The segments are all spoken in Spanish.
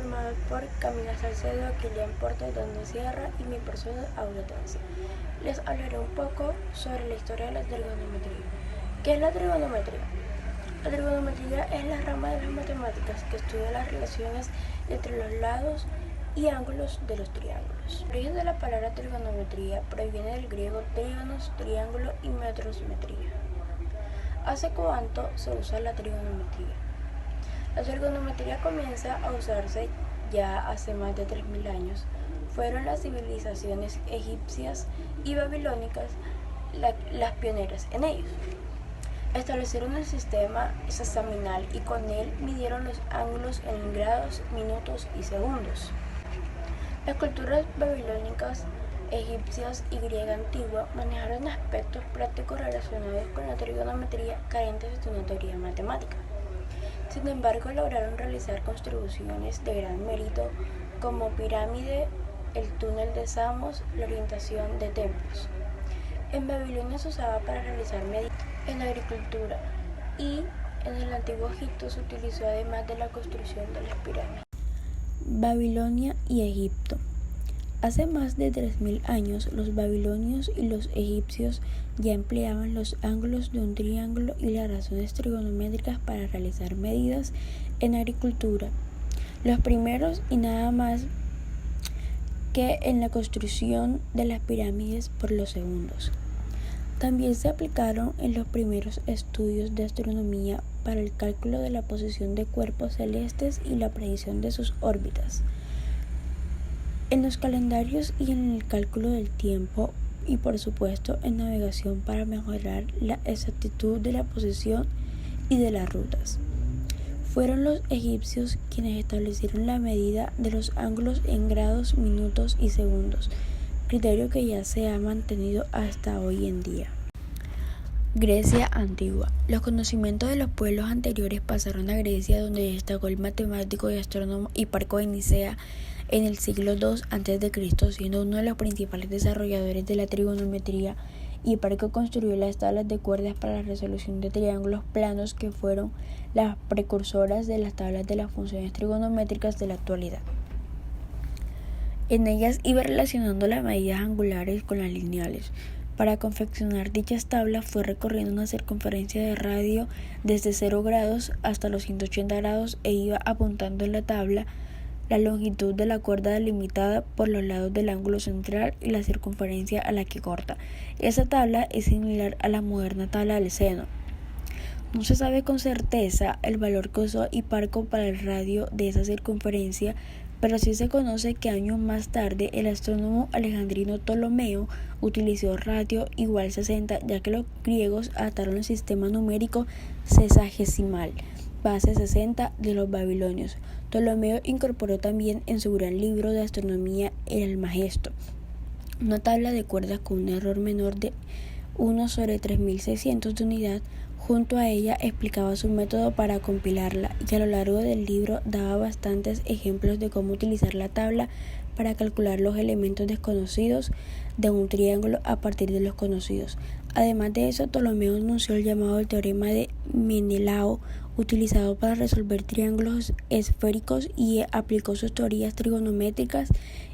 conformado por Camila Salcedo, Kilian Porte, Dando Sierra y mi persona, Aura Tensi. Les hablaré un poco sobre la historia de la trigonometría. ¿Qué es la trigonometría? La trigonometría es la rama de las matemáticas que estudia las relaciones entre los lados y ángulos de los triángulos. El origen de la palabra trigonometría proviene del griego trígonos, triángulo y metros, metría. ¿Hace cuánto se usa la trigonometría? La trigonometría comienza a usarse ya hace más de 3000 años. Fueron las civilizaciones egipcias y babilónicas las pioneras en ellos. Establecieron el sistema sexaminal y con él midieron los ángulos en grados, minutos y segundos. Las culturas babilónicas, egipcias y griega antigua manejaron aspectos prácticos relacionados con la trigonometría carentes de una teoría matemática. Sin embargo, lograron realizar construcciones de gran mérito como pirámide, el túnel de Samos, la orientación de templos. En Babilonia se usaba para realizar medidas en agricultura y en el antiguo Egipto se utilizó además de la construcción de las pirámides. Babilonia y Egipto. Hace más de 3000 años, los babilonios y los egipcios ya empleaban los ángulos de un triángulo y las razones trigonométricas para realizar medidas en agricultura. Los primeros y nada más que en la construcción de las pirámides por los segundos. También se aplicaron en los primeros estudios de astronomía para el cálculo de la posición de cuerpos celestes y la predicción de sus órbitas. En los calendarios y en el cálculo del tiempo y por supuesto en navegación para mejorar la exactitud de la posición y de las rutas. Fueron los egipcios quienes establecieron la medida de los ángulos en grados, minutos y segundos, criterio que ya se ha mantenido hasta hoy en día. Grecia antigua. Los conocimientos de los pueblos anteriores pasaron a Grecia, donde destacó el matemático y astrónomo Hiparco de Nicea en el siglo II a.C., siendo uno de los principales desarrolladores de la trigonometría. Hiparco construyó las tablas de cuerdas para la resolución de triángulos planos que fueron las precursoras de las tablas de las funciones trigonométricas de la actualidad. En ellas iba relacionando las medidas angulares con las lineales. Para confeccionar dichas tablas fue recorriendo una circunferencia de radio desde 0 grados hasta los 180 grados e iba apuntando en la tabla la longitud de la cuerda delimitada por los lados del ángulo central y la circunferencia a la que corta. Esa tabla es similar a la moderna tabla del seno. No se sabe con certeza el valor que usó Hiparco para el radio de esa circunferencia, pero sí se conoce que años más tarde el astrónomo alejandrino Ptolomeo utilizó radio igual 60, ya que los griegos adaptaron el sistema numérico sesagesimal, base 60 de los babilonios. Ptolomeo incorporó también en su gran libro de astronomía el Almagesto, una tabla de cuerdas con un error menor de 1 sobre 3600 de unidad. Junto a ella explicaba su método para compilarla y a lo largo del libro daba bastantes ejemplos de cómo utilizar la tabla para calcular los elementos desconocidos de un triángulo a partir de los conocidos. Además de eso, Ptolomeo anunció el llamado teorema de Menelao, utilizado para resolver triángulos esféricos, y aplicó sus teorías trigonométricas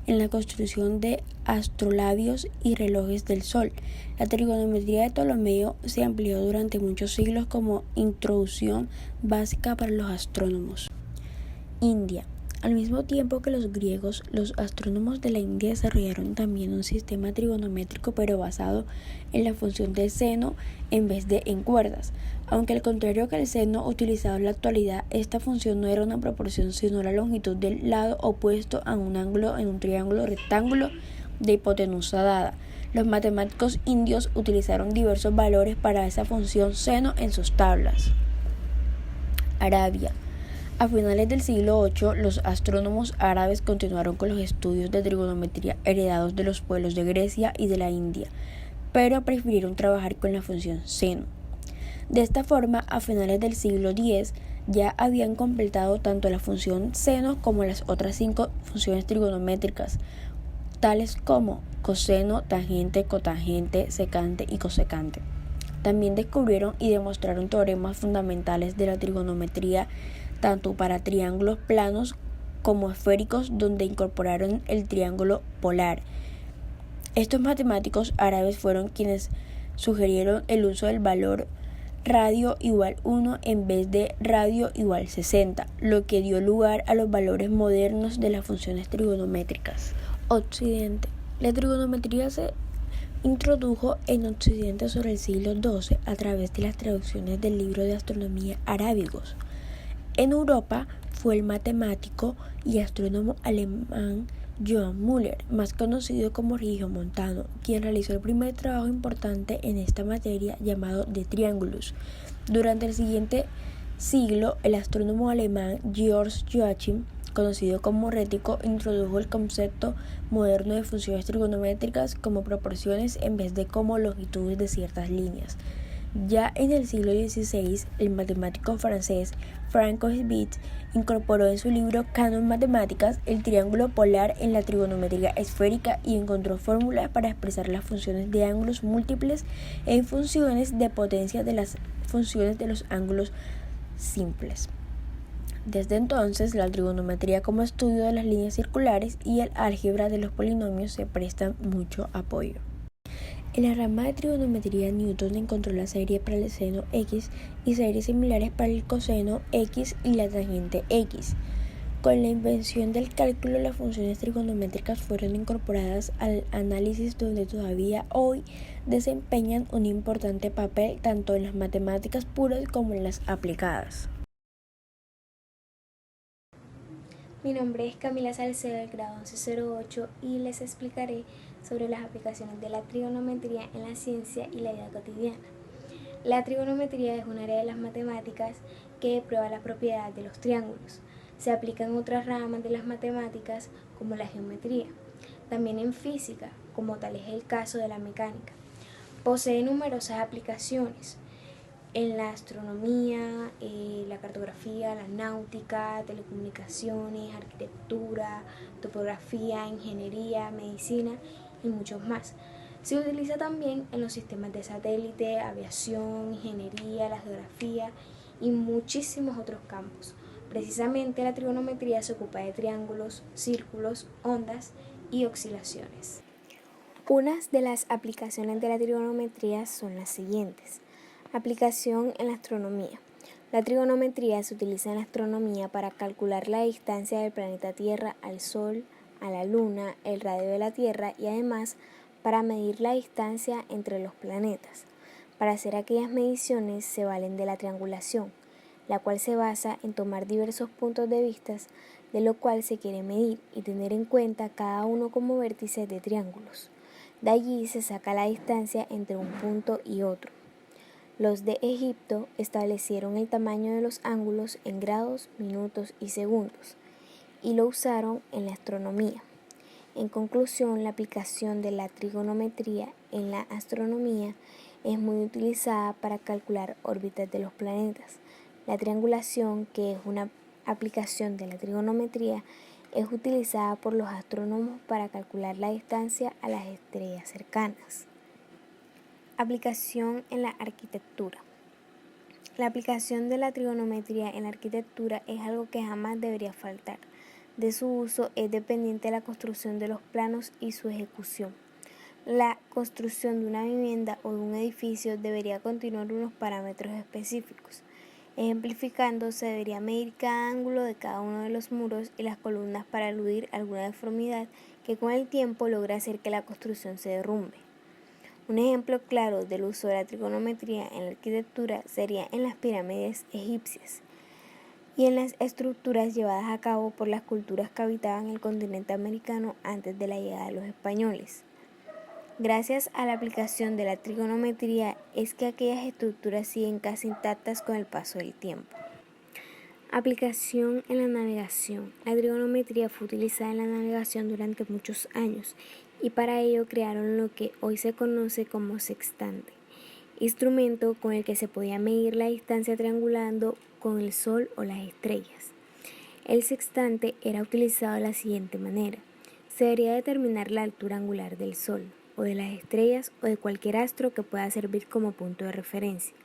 en la construcción de astrolabios y relojes del sol. La trigonometría de Ptolomeo se amplió durante muchos siglos como introducción básica para los astrónomos. India. Al mismo tiempo que los griegos, los astrónomos de la India desarrollaron también un sistema trigonométrico, pero basado en la función del seno en vez de en cuerdas. Aunque al contrario que el seno utilizado en la actualidad, esta función no era una proporción sino la longitud del lado opuesto a un ángulo en un triángulo rectángulo de hipotenusa dada. Los matemáticos indios utilizaron diversos valores para esa función seno en sus tablas. Arabia. A finales del siglo VIII, los astrónomos árabes continuaron con los estudios de trigonometría heredados de los pueblos de Grecia y de la India, pero prefirieron trabajar con la función seno. De esta forma, a finales del siglo X, ya habían completado tanto la función seno como las otras 5 funciones trigonométricas, tales como coseno, tangente, cotangente, secante y cosecante. También descubrieron y demostraron teoremas fundamentales de la trigonometría tanto para triángulos planos como esféricos, donde incorporaron el triángulo polar. Estos matemáticos árabes fueron quienes sugirieron el uso del valor radio igual 1 en vez de radio igual 60, lo que dio lugar a los valores modernos de las funciones trigonométricas. Occidente. La trigonometría se introdujo en Occidente sobre el siglo XII a través de las traducciones del libro de astronomía arábigos. En Europa fue el matemático y astrónomo alemán Johann Müller, más conocido como Regiomontano, quien realizó el primer trabajo importante en esta materia llamado De Triangulus. Durante el siguiente siglo, el astrónomo alemán Georg Joachim, conocido como rético, introdujo el concepto moderno de funciones trigonométricas como proporciones en vez de como longitudes de ciertas líneas. Ya en el siglo XVI, el matemático francés Francois Bit incorporó en su libro Canon Mathematicas el triángulo polar en la trigonometría esférica y encontró fórmulas para expresar las funciones de ángulos múltiples en funciones de potencia de las funciones de los ángulos simples. Desde entonces, la trigonometría como estudio de las líneas circulares y el álgebra de los polinomios se prestan mucho apoyo. En la rama de trigonometría, Newton encontró la serie para el seno X y series similares para el coseno X y la tangente X. Con la invención del cálculo, las funciones trigonométricas fueron incorporadas al análisis, donde todavía hoy desempeñan un importante papel tanto en las matemáticas puras como en las aplicadas. Mi nombre es Camila Salcedo del grado 1108 y les explicaré sobre las aplicaciones de la trigonometría en la ciencia y la vida cotidiana. La trigonometría es un área de las matemáticas que prueba la propiedad de los triángulos. Se aplica en otras ramas de las matemáticas como la geometría, también en física, como tal es el caso de la mecánica. Posee numerosas aplicaciones en la astronomía, la cartografía, la náutica, telecomunicaciones, arquitectura, topografía, ingeniería, medicina y muchos más. Se utiliza también en los sistemas de satélite, aviación, ingeniería, la geografía y muchísimos otros campos. Precisamente la trigonometría se ocupa de triángulos, círculos, ondas y oscilaciones. Unas de las aplicaciones de la trigonometría son las siguientes. Aplicación en la astronomía. La trigonometría se utiliza en la astronomía para calcular la distancia del planeta Tierra al Sol, a la Luna, el radio de la Tierra y además para medir la distancia entre los planetas. Para hacer aquellas mediciones se valen de la triangulación, la cual se basa en tomar diversos puntos de vista de lo cual se quiere medir y tener en cuenta cada uno como vértices de triángulos. De allí se saca la distancia entre un punto y otro. Los de Egipto establecieron el tamaño de los ángulos en grados, minutos y segundos y lo usaron en la astronomía. En conclusión, la aplicación de la trigonometría en la astronomía es muy utilizada para calcular órbitas de los planetas. La triangulación, que es una aplicación de la trigonometría, es utilizada por los astrónomos para calcular la distancia a las estrellas cercanas. Aplicación en la arquitectura. La aplicación de la trigonometría en la arquitectura es algo que jamás debería faltar. De su uso es dependiente la construcción de los planos y su ejecución. La construcción de una vivienda o de un edificio debería continuar unos parámetros específicos. Ejemplificando, se debería medir cada ángulo de cada uno de los muros y las columnas para eludir alguna deformidad que con el tiempo logre hacer que la construcción se derrumbe. Un ejemplo claro del uso de la trigonometría en la arquitectura sería en las pirámides egipcias y en las estructuras llevadas a cabo por las culturas que habitaban el continente americano antes de la llegada de los españoles. Gracias a la aplicación de la trigonometría es que aquellas estructuras siguen casi intactas con el paso del tiempo. Aplicación en la navegación. La trigonometría fue utilizada en la navegación durante muchos años y para ello crearon lo que hoy se conoce como sextante, instrumento con el que se podía medir la distancia triangulando con el Sol o las estrellas. El sextante era utilizado de la siguiente manera. Se debería determinar la altura angular del Sol o de las estrellas o de cualquier astro que pueda servir como punto de referencia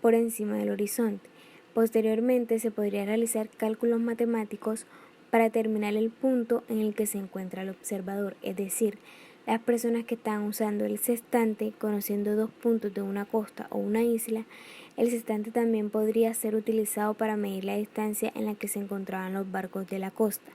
por encima del horizonte. Posteriormente se podría realizar cálculos matemáticos para determinar el punto en el que se encuentra el observador, es decir, las personas que están usando el sextante, conociendo 2 puntos de una costa o una isla. El sextante también podría ser utilizado para medir la distancia en la que se encontraban los barcos de la costa.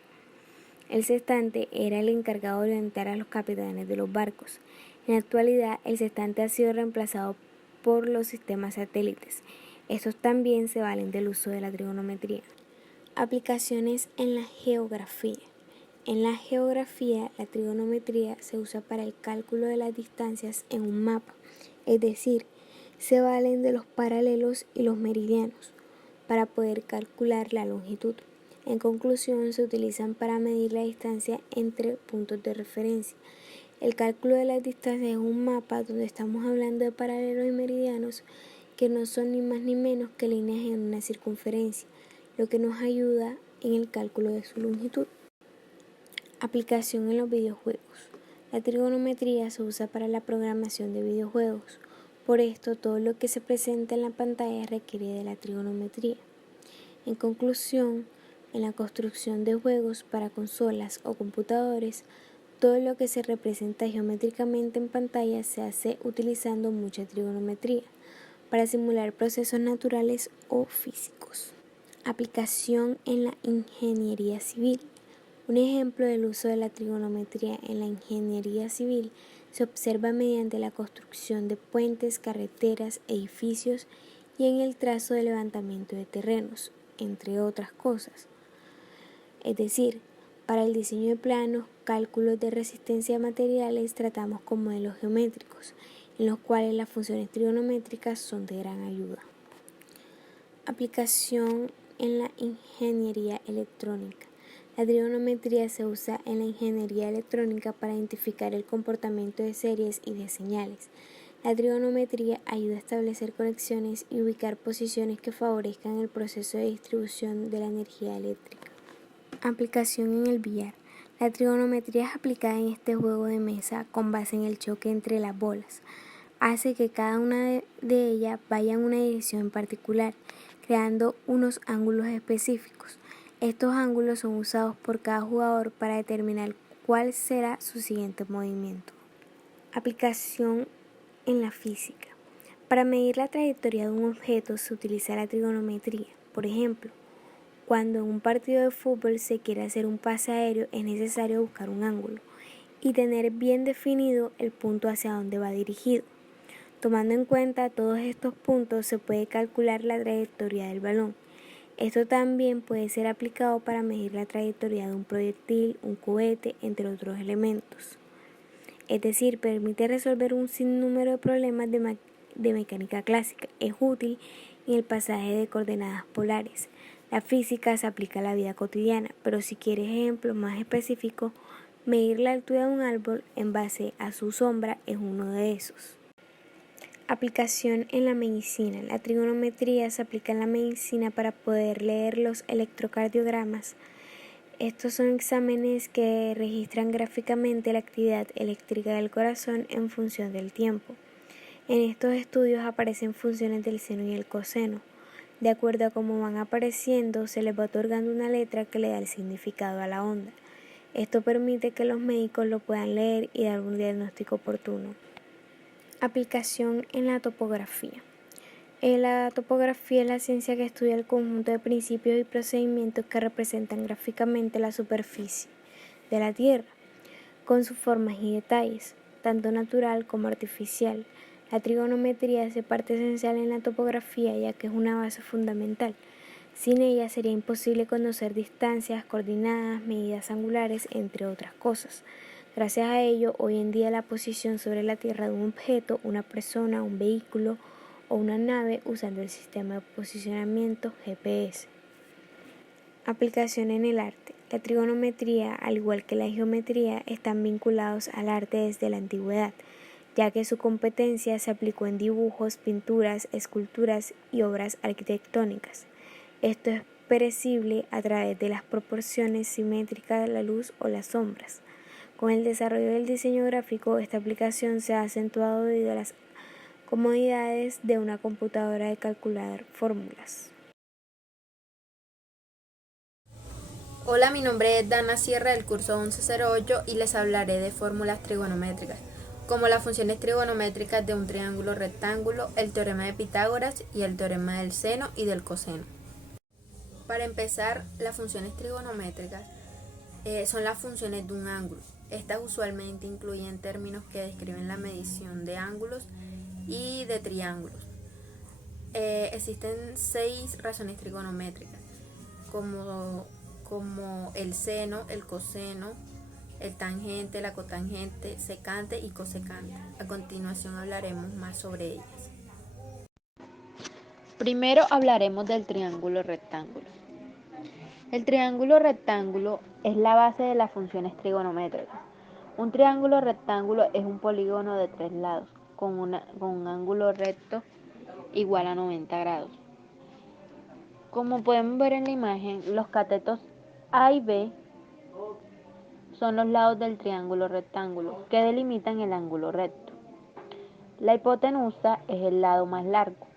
El sextante era el encargado de orientar a los capitanes de los barcos. En la actualidad, el sextante ha sido reemplazado por los sistemas satélites. Estos también se valen del uso de la trigonometría. Aplicaciones en la geografía. En la geografía, la trigonometría se usa para el cálculo de las distancias en un mapa, es decir, se valen de los paralelos y los meridianos para poder calcular la longitud. En conclusión, se utilizan para medir la distancia entre puntos de referencia. El cálculo de las distancias es un mapa donde estamos hablando de paralelos y meridianos que no son ni más ni menos que líneas en una circunferencia, lo que nos ayuda en el cálculo de su longitud. Aplicación en los videojuegos. La trigonometría se usa para la programación de videojuegos. Por esto, todo lo que se presenta en la pantalla requiere de la trigonometría. En conclusión, en la construcción de juegos para consolas o computadores, todo lo que se representa geométricamente en pantalla se hace utilizando mucha trigonometría para simular procesos naturales o físicos. Aplicación en la ingeniería civil. Un ejemplo del uso de la trigonometría en la ingeniería civil se observa mediante la construcción de puentes, carreteras, edificios y en el trazo de levantamiento de terrenos, entre otras cosas. Es decir, para el diseño de planos, cálculos de resistencia a materiales, tratamos con modelos geométricos, en los cuales las funciones trigonométricas son de gran ayuda. Aplicación en la ingeniería electrónica. La trigonometría se usa en la ingeniería electrónica para identificar el comportamiento de series y de señales. La trigonometría ayuda a establecer conexiones y ubicar posiciones que favorezcan el proceso de distribución de la energía eléctrica. Aplicación en el billar. La trigonometría es aplicada en este juego de mesa con base en el choque entre las bolas. Hace que cada una de ellas vaya en una dirección en particular, creando unos ángulos específicos. Estos ángulos son usados por cada jugador para determinar cuál será su siguiente movimiento. Aplicación en la física. Para medir la trayectoria de un objeto se utiliza la trigonometría. Por ejemplo, cuando en un partido de fútbol se quiere hacer un pase aéreo es necesario buscar un ángulo y tener bien definido el punto hacia donde va dirigido. Tomando en cuenta todos estos puntos se puede calcular la trayectoria del balón. Esto también puede ser aplicado para medir la trayectoria de un proyectil, un cohete, entre otros elementos. Es decir, permite resolver un sinnúmero de problemas de mecánica clásica. Es útil en el pasaje de coordenadas polares. La física se aplica a la vida cotidiana, pero si quieres ejemplos más específicos, medir la altura de un árbol en base a su sombra es uno de esos. Aplicación en la medicina. La trigonometría se aplica en la medicina para poder leer los electrocardiogramas. Estos son exámenes que registran gráficamente la actividad eléctrica del corazón en función del tiempo. En estos estudios aparecen funciones del seno y el coseno. De acuerdo a cómo van apareciendo, se les va otorgando una letra que le da el significado a la onda. Esto permite que los médicos lo puedan leer y dar un diagnóstico oportuno. Aplicación en la topografía. La topografía es la ciencia que estudia el conjunto de principios y procedimientos que representan gráficamente la superficie de la Tierra, con sus formas y detalles, tanto natural como artificial. La trigonometría hace parte esencial en la topografía, ya que es una base fundamental. Sin ella sería imposible conocer distancias, coordenadas, medidas angulares, entre otras cosas. Gracias a ello, hoy en día la posición sobre la Tierra de un objeto, una persona, un vehículo o una nave usando el sistema de posicionamiento GPS. Aplicación en el arte. La trigonometría, al igual que la geometría, están vinculados al arte desde la antigüedad, ya que su competencia se aplicó en dibujos, pinturas, esculturas y obras arquitectónicas. Esto es percibible a través de las proporciones simétricas de la luz o las sombras. Con el desarrollo del diseño gráfico, esta aplicación se ha acentuado debido a las comodidades de una computadora de calcular fórmulas. Hola, mi nombre es Dana Sierra del curso 1108 y les hablaré de fórmulas trigonométricas, como las funciones trigonométricas de un triángulo rectángulo, el teorema de Pitágoras y el teorema del seno y del coseno. Para empezar, las funciones trigonométricas son las funciones de un ángulo. Estas usualmente incluyen términos que describen la medición de ángulos y de triángulos. Existen 6 razones trigonométricas, como el seno, el coseno, el tangente, la cotangente, secante y cosecante. A continuación hablaremos más sobre ellas. Primero hablaremos del triángulo rectángulo. El triángulo rectángulo es la base de las funciones trigonométricas. Un triángulo rectángulo es un polígono de 3 lados con un ángulo recto igual a 90 grados. Como podemos ver en la imagen, los catetos A y B son los lados del triángulo rectángulo que delimitan el ángulo recto. La hipotenusa es el lado más largo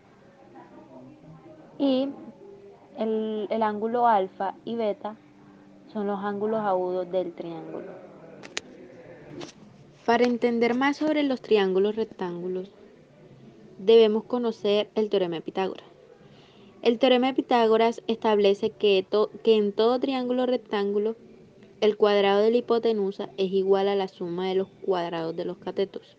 y el ángulo alfa y beta son los ángulos agudos del triángulo. Para entender más sobre los triángulos rectángulos, debemos conocer el teorema de Pitágoras. El teorema de Pitágoras establece que en todo triángulo rectángulo, el cuadrado de la hipotenusa es igual a la suma de los cuadrados de los catetos.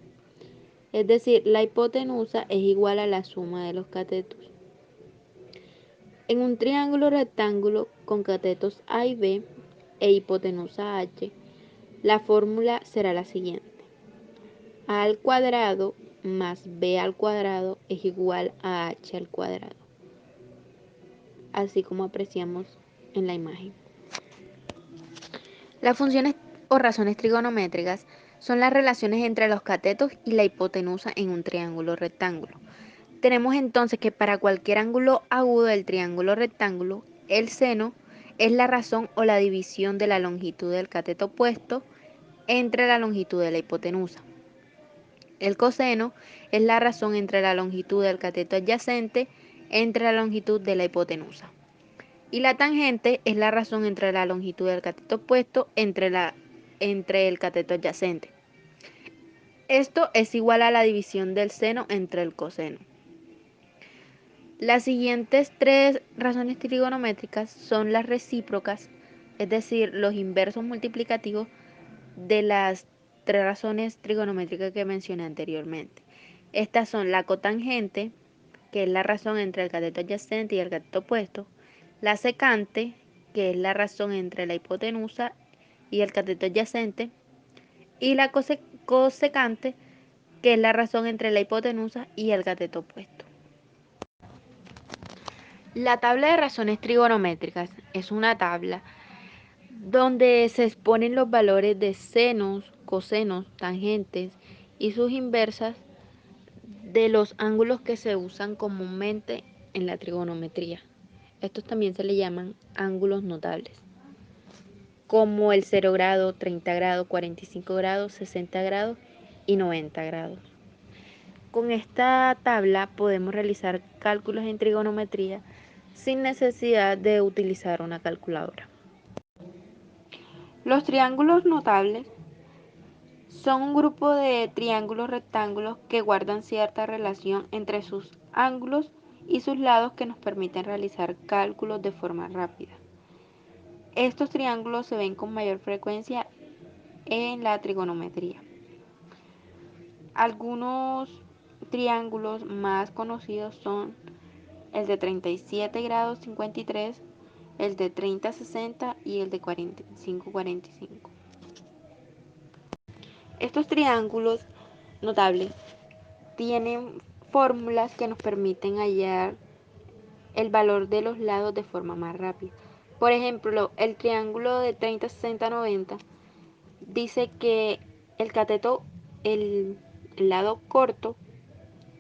Es decir, la hipotenusa es igual a la suma de los catetos. En un triángulo rectángulo con catetos A y B e hipotenusa H, la fórmula será la siguiente: A al cuadrado más B al cuadrado es igual a H al cuadrado, así como apreciamos en la imagen. Las funciones o razones trigonométricas son las relaciones entre los catetos y la hipotenusa en un triángulo rectángulo. Tenemos entonces que para cualquier ángulo agudo del triángulo rectángulo, el seno es la razón o la división de la longitud del cateto opuesto entre la longitud de la hipotenusa. El coseno es la razón entre la longitud del cateto adyacente entre la longitud de la hipotenusa. Y la tangente es la razón entre la longitud del cateto opuesto entre el cateto adyacente. Esto es igual a la división del seno entre el coseno. Las siguientes 3 razones trigonométricas son las recíprocas, es decir, los inversos multiplicativos de las 3 razones trigonométricas que mencioné anteriormente. Estas son la cotangente, que es la razón entre el cateto adyacente y el cateto opuesto, la secante, que es la razón entre la hipotenusa y el cateto adyacente, y la cosecante, que es la razón entre la hipotenusa y el cateto opuesto. La tabla de razones trigonométricas es una tabla donde se exponen los valores de senos, cosenos, tangentes y sus inversas de los ángulos que se usan comúnmente en la trigonometría. Estos también se le llaman ángulos notables, como el 0 grado, 30 grados, 45 grados, 60 grados y 90 grados. Con esta tabla podemos realizar cálculos en trigonometría sin necesidad de utilizar una calculadora. Los triángulos notables son un grupo de triángulos rectángulos que guardan cierta relación entre sus ángulos y sus lados que nos permiten realizar cálculos de forma rápida. Estos triángulos se ven con mayor frecuencia en la trigonometría. Algunos triángulos más conocidos son el de 37 grados 53, el de 30 60 y el de 45 45. Estos triángulos notables tienen fórmulas que nos permiten hallar el valor de los lados de forma más rápida. Por ejemplo, el triángulo de 30 60 90 dice que el cateto, el lado corto,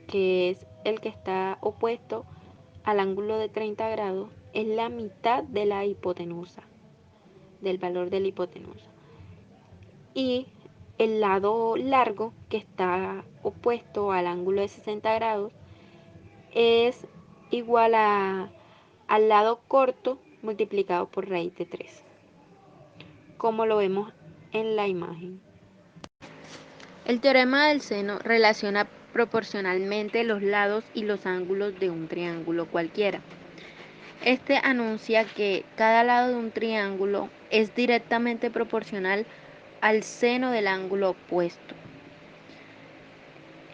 que es el que está opuesto al ángulo de 30 grados, es la mitad de la hipotenusa, del valor de la hipotenusa. Y el lado largo, que está opuesto al ángulo de 60 grados, es igual al lado corto multiplicado por raíz de 3. como lo vemos en la imagen. El teorema del seno relaciona proporcionalmente los lados y los ángulos de un triángulo cualquiera. Este anuncia que cada lado de un triángulo es directamente proporcional al seno del ángulo opuesto.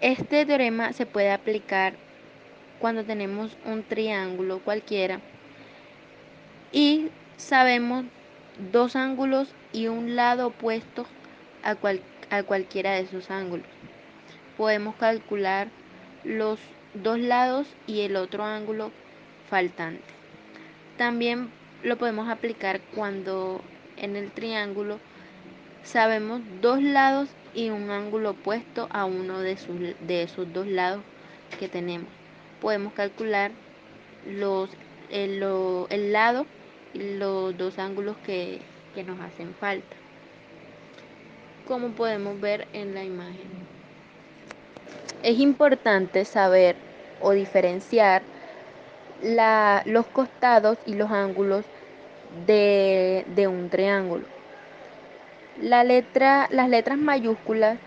Este teorema se puede aplicar cuando tenemos un triángulo cualquiera y sabemos dos ángulos y un lado opuesto a cualquiera de esos ángulos. Podemos calcular los dos lados y el otro ángulo faltante. También lo podemos aplicar cuando en el triángulo sabemos dos lados y un ángulo opuesto a uno de esos dos lados que tenemos. Podemos calcular el lado y los dos ángulos que nos hacen falta, como podemos ver en la imagen. Es importante saber o diferenciar los costados y los ángulos de un triángulo. Las letras mayúsculas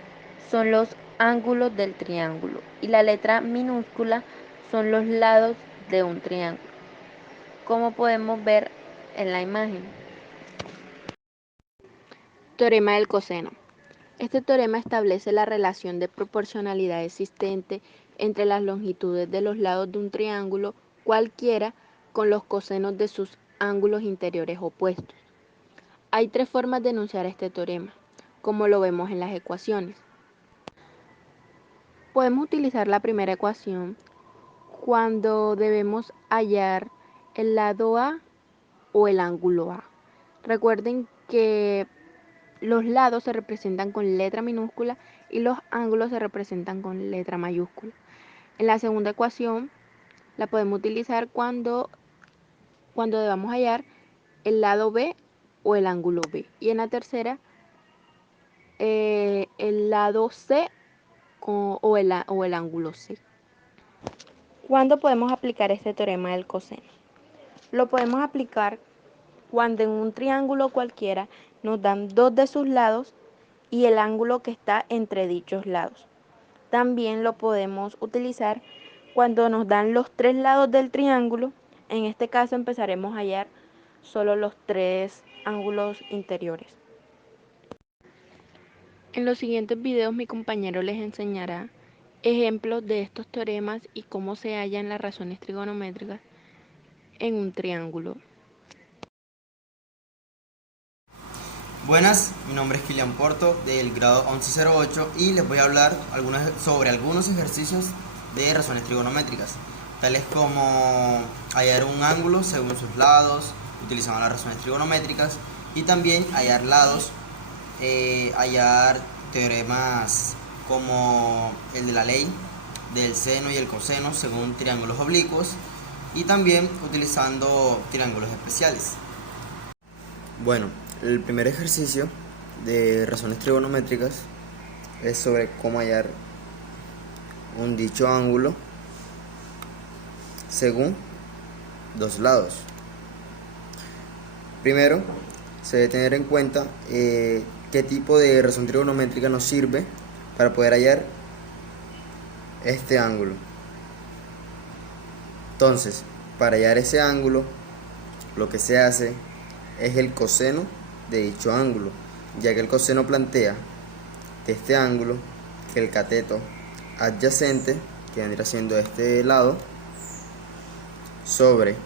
son los ángulos del triángulo y la letra minúscula son los lados de un triángulo, como podemos ver en la imagen. Teorema del coseno. Este teorema establece la relación de proporcionalidad existente entre las longitudes de los lados de un triángulo cualquiera con los cosenos de sus ángulos interiores opuestos. Hay tres formas de enunciar este teorema, como lo vemos en las ecuaciones. Podemos utilizar la primera ecuación cuando debemos hallar el lado A o el ángulo A. Recuerden que los lados se representan con letra minúscula y los ángulos se representan con letra mayúscula. En la segunda ecuación la podemos utilizar cuando debamos hallar el lado B o el ángulo B. Y en la tercera, el lado C o el ángulo C. ¿Cuándo podemos aplicar este teorema del coseno? Lo podemos aplicar cuando en un triángulo cualquiera nos dan dos de sus lados y el ángulo que está entre dichos lados. También lo podemos utilizar cuando nos dan los tres lados del triángulo. En este caso empezaremos a hallar solo los tres ángulos interiores. En los siguientes videos mi compañero les enseñará ejemplos de estos teoremas y cómo se hallan las razones trigonométricas en un triángulo. Buenas, mi nombre es Kilian Porto del grado 1108 y les voy a hablar sobre algunos ejercicios de razones trigonométricas, tales como hallar un ángulo según sus lados, utilizando las razones trigonométricas, y también hallar lados, hallar teoremas como el de la ley del seno y el coseno según triángulos oblicuos, y también utilizando triángulos especiales. Bueno, el primer ejercicio de razones trigonométricas es sobre cómo hallar un dicho ángulo según dos lados. Primero, se debe tener en cuenta qué tipo de razón trigonométrica nos sirve para poder hallar este ángulo. Entonces, para hallar ese ángulo, lo que se hace es el coseno de dicho ángulo, ya que el coseno plantea de este ángulo que el cateto adyacente, que vendría siendo este lado, sobre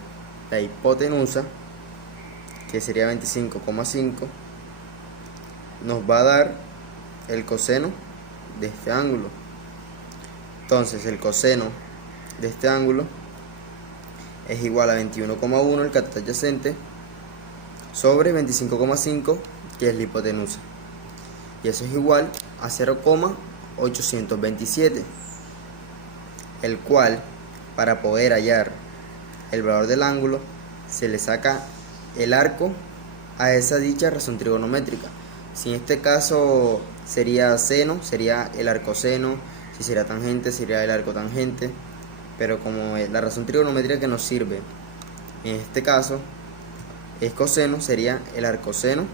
la hipotenusa, que sería 25,5, nos va a dar el coseno de este ángulo. Entonces el coseno de este ángulo es igual a 21,1 el cateto adyacente sobre 25,5 que es la hipotenusa, y eso es igual a 0,827, el cual, para poder hallar el valor del ángulo, se le saca el arco a esa dicha razón trigonométrica. Si en este caso sería seno, sería el arco seno; si sería tangente, sería el arco tangente. Pero como la razón trigonométrica que nos sirve en este caso es coseno, sería el arcoseno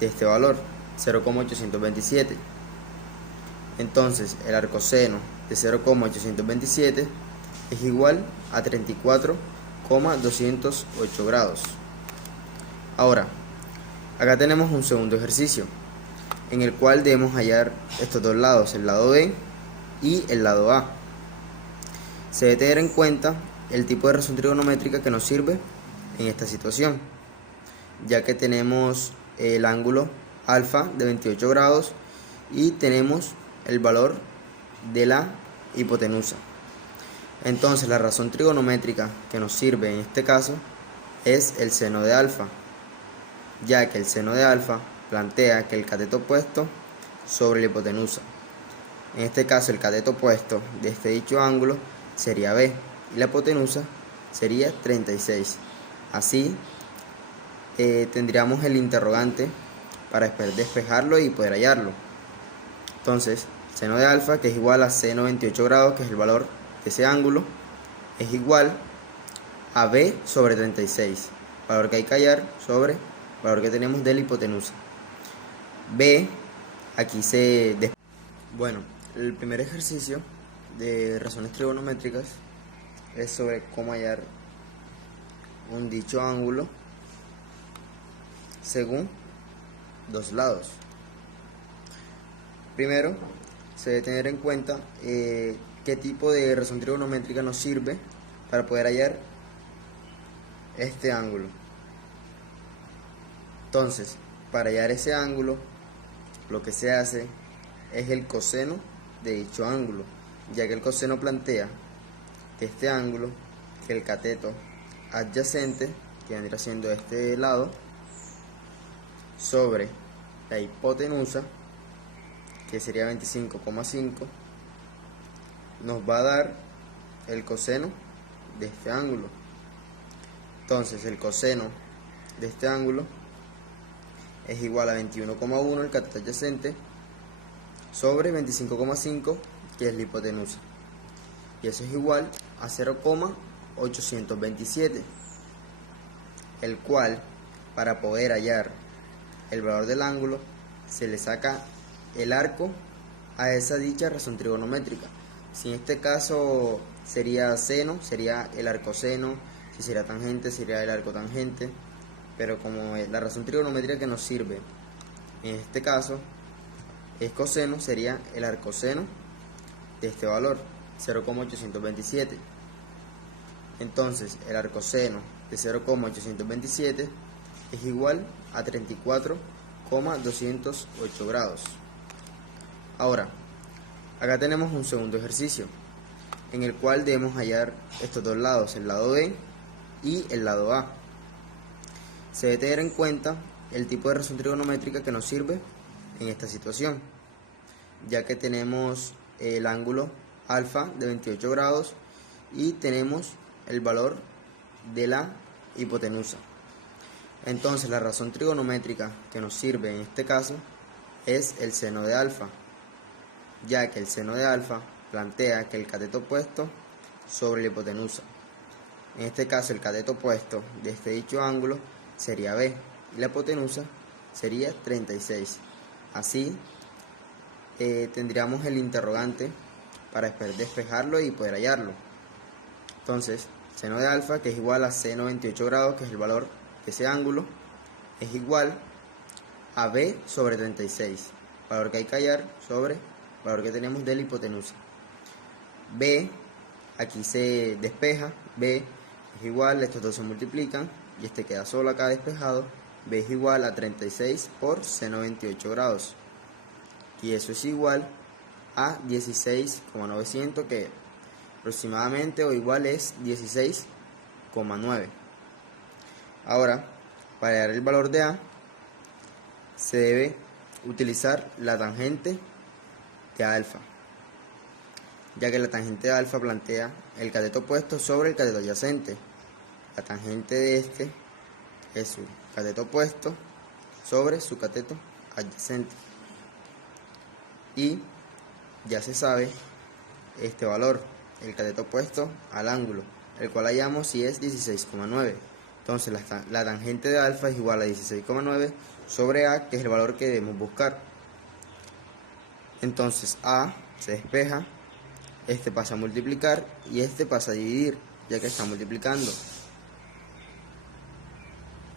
de este valor, 0,827. Entonces el arcoseno de 0,827 es igual a 34,208 grados. Ahora, acá tenemos un segundo ejercicio, en el cual debemos hallar estos dos lados, el lado B y el lado A. Se debe tener en cuenta el tipo de razón trigonométrica que nos sirve en esta situación, ya que tenemos el ángulo alfa de 28 grados y tenemos el valor de la hipotenusa. Entonces la razón trigonométrica que nos sirve en este caso es el seno de alfa, ya que el seno de alfa plantea que el cateto opuesto sobre la hipotenusa. En este caso el cateto opuesto de este dicho ángulo sería B y la hipotenusa sería 36. Así tendríamos el interrogante para despejarlo y poder hallarlo. Entonces, seno de alfa, que es igual a seno 28 grados, que es el valor de ese ángulo, es igual a B sobre 36, valor que hay que hallar sobre el valor que tenemos de la hipotenusa. B, aquí Bueno, el primer ejercicio de razones trigonométricas es sobre cómo hallar un dicho ángulo según dos lados. Primero, se debe tener en cuenta qué tipo de razón trigonométrica nos sirve para poder hallar este ángulo. Entonces, para hallar ese ángulo, lo que se hace es el coseno de dicho ángulo, ya que el coseno plantea que este ángulo, que el cateto adyacente, que vendría siendo este lado, sobre la hipotenusa, que sería 25,5, nos va a dar el coseno de este ángulo. Entonces el coseno de este ángulo es igual a 21,1, el cateto adyacente, sobre 25,5, que es la hipotenusa, y eso es igual a 0,827, el cual, para poder hallar el valor del ángulo, se le saca el arco a esa dicha razón trigonométrica. Si en este caso sería seno, sería el arcoseno; si sería tangente, sería el arco tangente. Pero como la razón trigonométrica que nos sirve en este caso es coseno, sería el arcoseno de este valor, 0,827. Entonces el arcoseno de 0,827 es igual a 34,208 grados. Ahora, acá tenemos un segundo ejercicio, en el cual debemos hallar estos dos lados, el lado B y el lado A. Se debe tener en cuenta el tipo de razón trigonométrica que nos sirve en esta situación, ya que tenemos el ángulo alfa de 28 grados y tenemos el valor de la hipotenusa. Entonces la razón trigonométrica que nos sirve en este caso es el seno de alfa, ya que el seno de alfa plantea que el cateto opuesto sobre la hipotenusa. En este caso el cateto opuesto de este dicho ángulo sería B y la hipotenusa sería 36. Así tendríamos el interrogante para despejarlo y poder hallarlo. Entonces, seno de alfa, que es igual a seno 28 grados, que es el valor de ese ángulo, es igual a B sobre 36, valor que hay que hallar sobre el valor que tenemos de la hipotenusa. B, aquí se despeja, B es igual, estos dos se multiplican y este queda solo acá despejado. B es igual a 36 por seno 28 grados, y eso es igual a 16,900, que aproximadamente o igual es 16,9. Ahora, para hallar el valor de A, se debe utilizar la tangente de alfa, ya que la tangente de alfa plantea el cateto opuesto sobre el cateto adyacente. La tangente de este es su cateto opuesto sobre su cateto adyacente, y ya se sabe este valor, el cateto opuesto al ángulo, el cual hallamos si es 16,9. Entonces la tangente de alfa es igual a 16,9 sobre a, que es el valor que debemos buscar. Entonces a se despeja, este pasa a multiplicar y este pasa a dividir, ya que está multiplicando.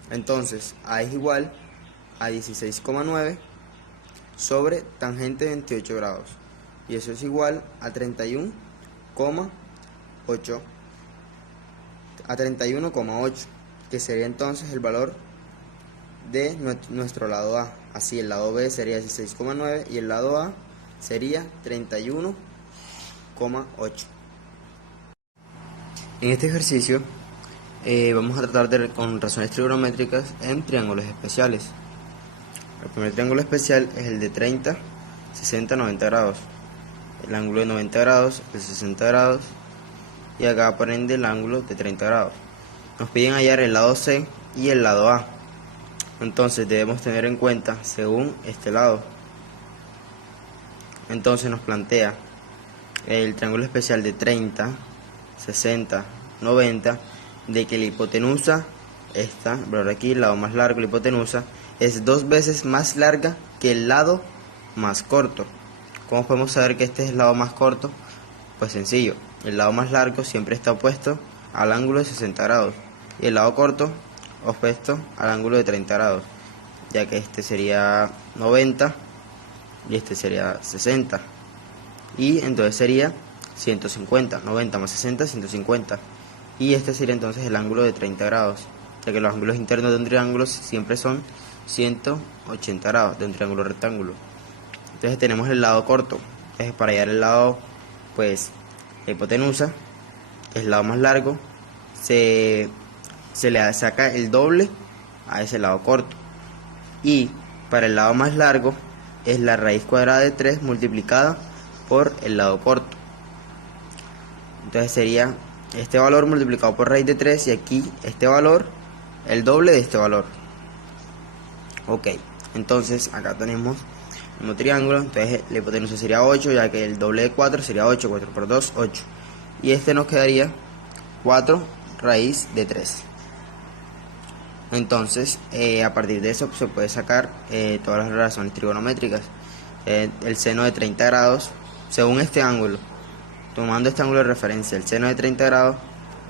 Entonces a es igual a 16,9 sobre tangente de 28 grados, y eso es igual a 31,8, que sería entonces el valor de nuestro lado A. Así el lado B sería 16,9 y el lado A sería 31,8. En este ejercicio vamos a tratar con razones trigonométricas en triángulos especiales. El primer triángulo especial es el de 30, 60, 90 grados. El ángulo de 90 grados, el de 60 grados y acá por ende el ángulo de 30 grados. Nos piden hallar el lado C y el lado A. Entonces debemos tener en cuenta según este lado. Entonces nos plantea el triángulo especial de 30, 60, 90, de que la hipotenusa, por aquí el lado más largo, la hipotenusa, es 2 veces más larga que el lado más corto. ¿Cómo podemos saber que este es el lado más corto? Pues sencillo, el lado más largo siempre está opuesto al ángulo de 60 grados y el lado corto opuesto al ángulo de 30 grados, ya que este sería 90 y este sería 60, y entonces sería 150, 90 más 60, 150, y este sería entonces el ángulo de 30 grados, ya que los ángulos internos de un triángulo siempre son 180 grados de un triángulo rectángulo. Entonces tenemos el lado corto. Entonces para hallar el lado, pues la hipotenusa, es el lado más largo, se le saca el doble a ese lado corto, y para el lado más largo es la raíz cuadrada de 3 multiplicada por el lado corto. Entonces sería este valor multiplicado por raíz de 3 y aquí este valor el doble de este valor. Ok, entonces acá tenemos el mismo triángulo. Entonces la hipotenusa sería 8, ya que el doble de 4 sería 8, 4 por 2, 8, y este nos quedaría 4 raíz de 3. Entonces a partir de eso se puede sacar todas las relaciones trigonométricas. El seno de 30 grados según este ángulo, tomando este ángulo de referencia, el seno de 30 grados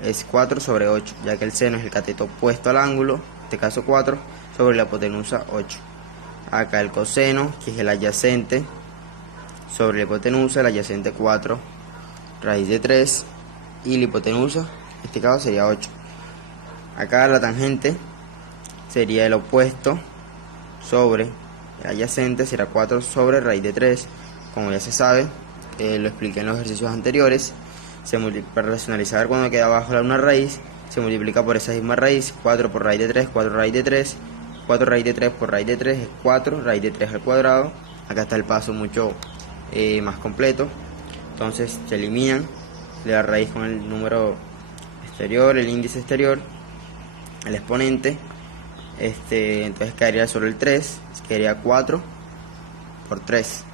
es 4 sobre 8, ya que el seno es el cateto opuesto al ángulo, en este caso 4, sobre la hipotenusa 8. Acá el coseno, que es el adyacente, sobre la hipotenusa, el adyacente 4 raíz de 3, y la hipotenusa, en este caso sería 8. Acá la tangente sería el opuesto sobre el adyacente, será 4 sobre raíz de 3, como ya se sabe, lo expliqué en los ejercicios anteriores. Para racionalizar cuando queda abajo una raíz, se multiplica por esa misma raíz, 4 por raíz de 3, 4 raíz de 3, 4 raíz de 3 por raíz de 3 es 4 raíz de 3 al cuadrado. Acá está el paso mucho más completo. Entonces se eliminan la raíz con el número exterior, el índice exterior, el exponente. Entonces quedaría solo el 3, quedaría 4 por 3,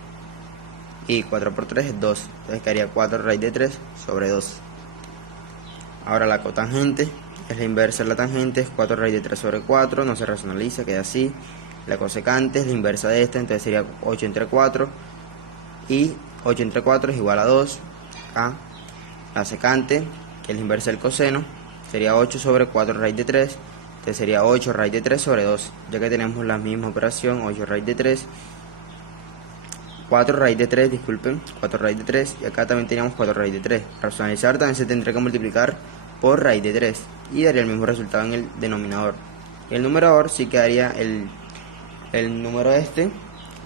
y 4 por 3 es 2, entonces quedaría 4 raíz de 3 sobre 2. Ahora la cotangente es la inversa de la tangente, es 4 raíz de 3 sobre 4, no se racionaliza, queda así. La cosecante es la inversa de esta, entonces sería 8 entre 4, y 8 entre 4 es igual a 2. Acá la secante, que es la inversa del coseno, sería 8 sobre 4 raíz de 3, entonces sería 8 raíz de 3 sobre 2, ya que tenemos la misma operación, 8 raíz de 3, 4 raíz de 3, disculpen, 4 raíz de 3, y acá también teníamos 4 raíz de 3. Para racionalizar también se tendría que multiplicar por raíz de 3, y daría el mismo resultado en el denominador. Y el numerador sí quedaría el número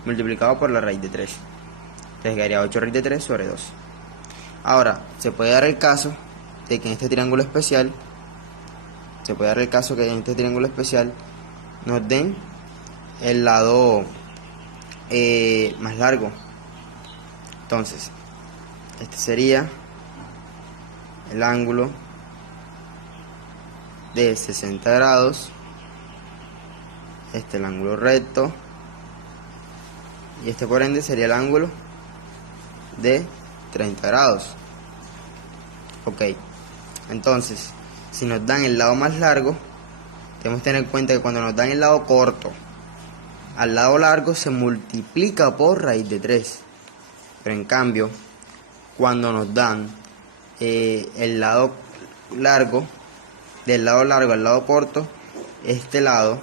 multiplicado por la raíz de 3. Entonces quedaría 8 raíz de 3 sobre 2. Ahora, se puede dar el caso de que en este triángulo especial, nos den el lado más largo. Entonces este sería el ángulo de 60 grados, el ángulo recto, y este por ende sería el ángulo de 30 grados. Ok, entonces si nos dan el lado más largo, Debemos tener en cuenta que cuando nos dan el lado corto al lado largo se multiplica por raíz de 3. Pero en cambio, cuando nos dan el lado largo, del lado largo al lado corto, este lado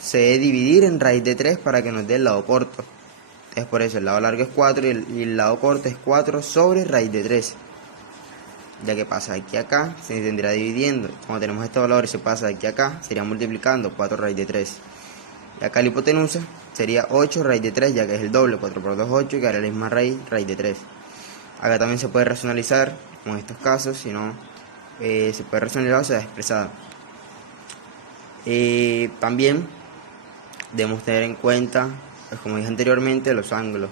se debe dividir en raíz de 3 para que nos dé el lado corto. Es por eso el lado largo es 4 y el lado corto es 4 sobre raíz de 3. Ya que pasa de aquí a acá, se tendrá dividiendo. Como tenemos este valor y se pasa de aquí a acá, sería multiplicando 4 raíz de 3. Y acá la hipotenusa sería 8 raíz de 3, ya que es el doble. 4 por 2, 8, y quedaría la misma raíz de 3. Acá también se puede racionalizar, como en estos casos, si no se puede racionalizar o sea expresada. También debemos tener en cuenta, pues como dije anteriormente, los ángulos.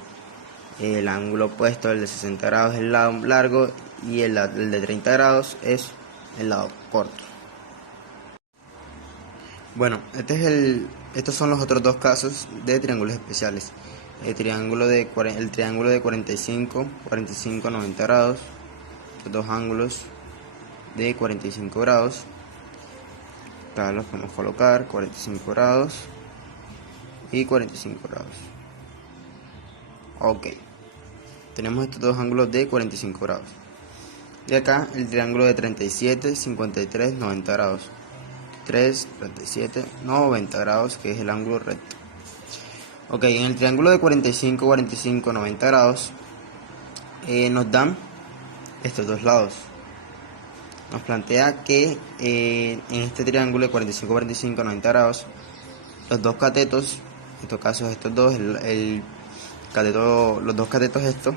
El ángulo opuesto, el de 60 grados, es el lado largo y el de 30 grados es el lado corto. Bueno, estos son los otros dos casos de triángulos especiales. El triángulo de 45, 90 grados, los dos ángulos de 45 grados. Acá los podemos colocar 45 grados y 45 grados. Ok, tenemos estos dos ángulos de 45 grados. Y acá el triángulo de 37, 53, 90 grados. 3, 37, 90 grados, que es el ángulo recto. Ok, en el triángulo de 45, 45, 90 grados nos dan estos dos lados. Nos plantea que en este triángulo de 45, 45, 90 grados, los dos catetos, en estos casos estos dos, los dos catetos estos,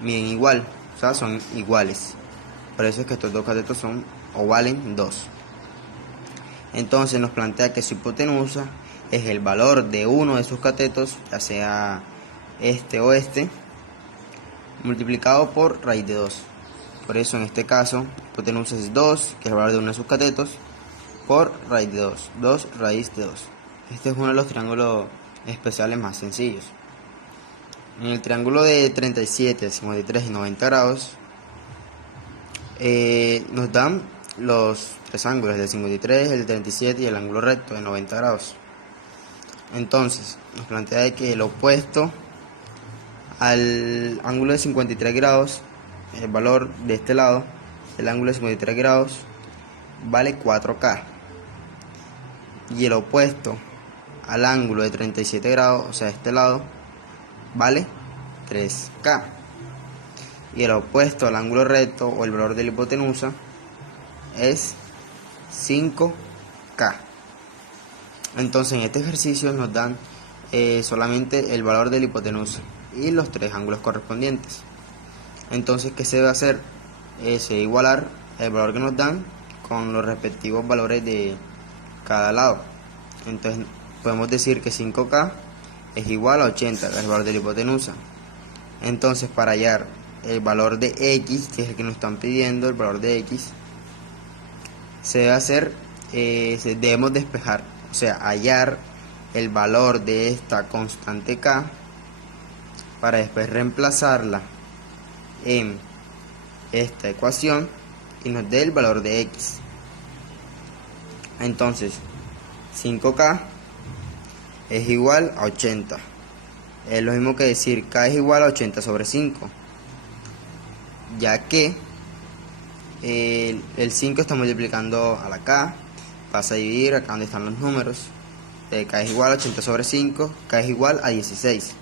miden igual, o sea, son iguales. Por eso es que estos dos catetos son o valen 2. Entonces nos plantea que su hipotenusa es el valor de uno de sus catetos, ya sea este o este, multiplicado por raíz de 2. Por eso en este caso, hipotenusa es 2, que es el valor de uno de sus catetos, por raíz de 2. 2 raíz de 2. Este es uno de los triángulos especiales más sencillos. En el triángulo de 37, 53 y 90 grados, nos dan los tres ángulos, el de 53, el de 37 y el ángulo recto de 90 grados. Entonces, nos plantea que el opuesto al ángulo de 53 grados, el valor de este lado, el ángulo de 53 grados, vale 4K. Y el opuesto al ángulo de 37 grados, o sea, este lado, vale 3K. Y el opuesto al ángulo recto o el valor de la hipotenusa es 5K. Entonces en este ejercicio nos dan solamente el valor de la hipotenusa y los tres ángulos correspondientes. Entonces, ¿qué se debe hacer? Se debe igualar el valor que nos dan con los respectivos valores de cada lado. Entonces podemos decir que 5K es igual a 80, que es el valor de la hipotenusa. Entonces, para hallar el valor de X, que es el que nos están pidiendo, el valor de X, se debe hacer, debemos despejar, o sea, hallar el valor de esta constante K para después reemplazarla en esta ecuación y nos dé el valor de X. Entonces 5K es igual a 80. Es lo mismo que decir K es igual a 80 sobre 5, ya que el 5 está multiplicando a la K, pasa a dividir acá donde están los números. K es igual a 80 sobre 5, K es igual a 16.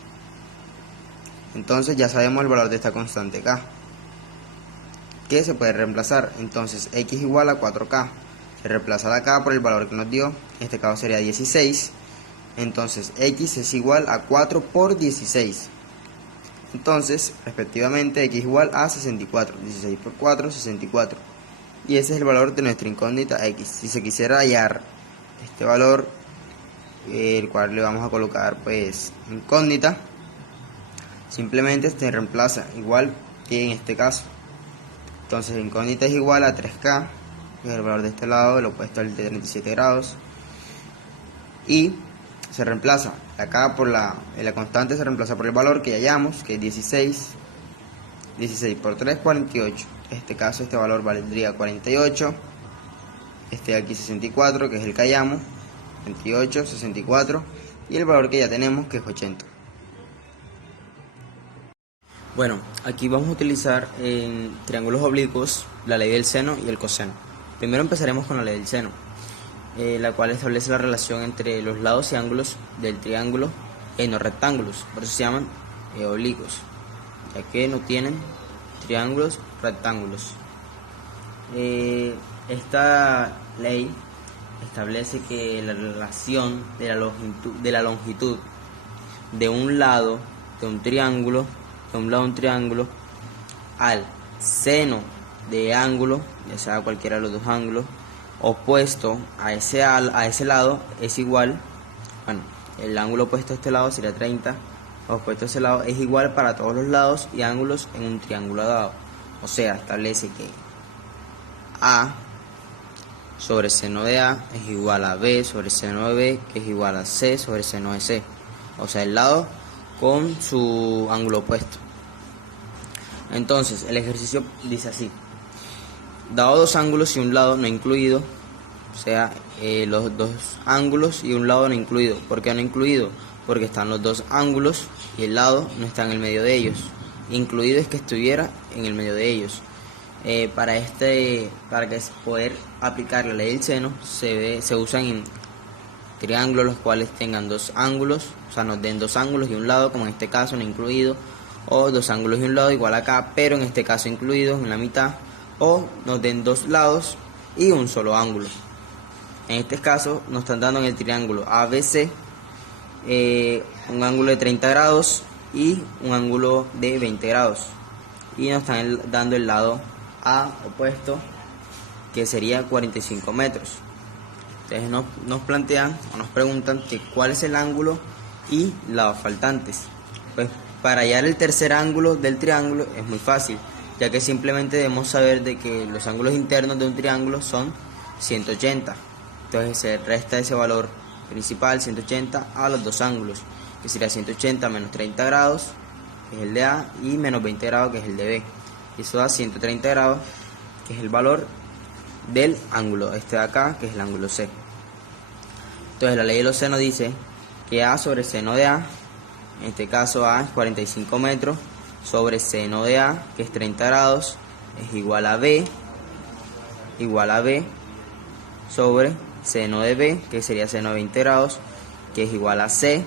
Entonces ya sabemos el valor de esta constante K, que se puede reemplazar. Entonces X igual a 4K, se reemplaza la K por el valor que nos dio, en este caso sería 16. Entonces X es igual a 4 por 16. Entonces, respectivamente, X igual a 64. 16 por 4, 64. Y ese es el valor de nuestra incógnita X. Si se quisiera hallar este valor, el cual le vamos a colocar pues incógnita, simplemente se reemplaza igual que en este caso. Entonces incógnita es igual a 3K, que es el valor de este lado, el opuesto al de 37 grados. Y se reemplaza la K por la constante, se reemplaza por el valor que ya hallamos, que es 16. 16 por 3, 48. En este caso este valor valdría 48. este de aquí 64, que es el que hallamos, 28, 64, y el valor que ya tenemos, que es 80. Bueno, aquí vamos a utilizar en triángulos oblicuos la ley del seno y el coseno. Primero empezaremos con la ley del seno, la cual establece la relación entre los lados y ángulos del triángulo en los rectángulos, por eso se llaman oblicuos, ya que no tienen triángulos rectángulos. Esta ley establece que la relación de la longitud de un lado de un triángulo al seno de ángulo, ya sea cualquiera de los dos ángulos, opuesto a ese lado es igual, bueno, el ángulo opuesto a este lado sería 30, opuesto a ese lado es igual para todos los lados y ángulos en un triángulo dado. O sea, establece que A sobre seno de A es igual a B sobre seno de B, que es igual a C sobre seno de C. O sea, el lado con su ángulo opuesto. Entonces, el ejercicio dice así: dado dos ángulos y un lado no incluido, o sea, los dos ángulos y un lado no incluido. ¿Por qué no incluido? Porque están los dos ángulos y el lado no está en el medio de ellos. Incluido es que estuviera en el medio de ellos. Para que poder aplicar la ley del seno se usan en triángulos los cuales tengan dos ángulos, o sea, nos den dos ángulos y un lado, como en este caso no incluido, o dos ángulos y un lado igual acá, pero en este caso incluidos en la mitad, o nos den dos lados y un solo ángulo. En este caso nos están dando en el triángulo ABC un ángulo de 30 grados y un ángulo de 20 grados, y nos están dando el lado A opuesto, que sería 45 metros. Entonces nos plantean o nos preguntan que cuál es el ángulo y lados faltantes. Pues para hallar el tercer ángulo del triángulo es muy fácil, ya que simplemente debemos saber de que los ángulos internos de un triángulo son 180. Entonces se resta ese valor principal, 180, a los dos ángulos, que sería 180 menos 30 grados, que es el de A, y menos 20 grados, que es el de B. Y eso da 130 grados, que es el valor del ángulo este de acá, que es el ángulo C. Entonces la ley de los senos dice que A sobre seno de A, en este caso A es 45 metros, sobre seno de A, que es 30 grados, es igual a B sobre seno de B, que sería seno de 20 grados, que es igual a C,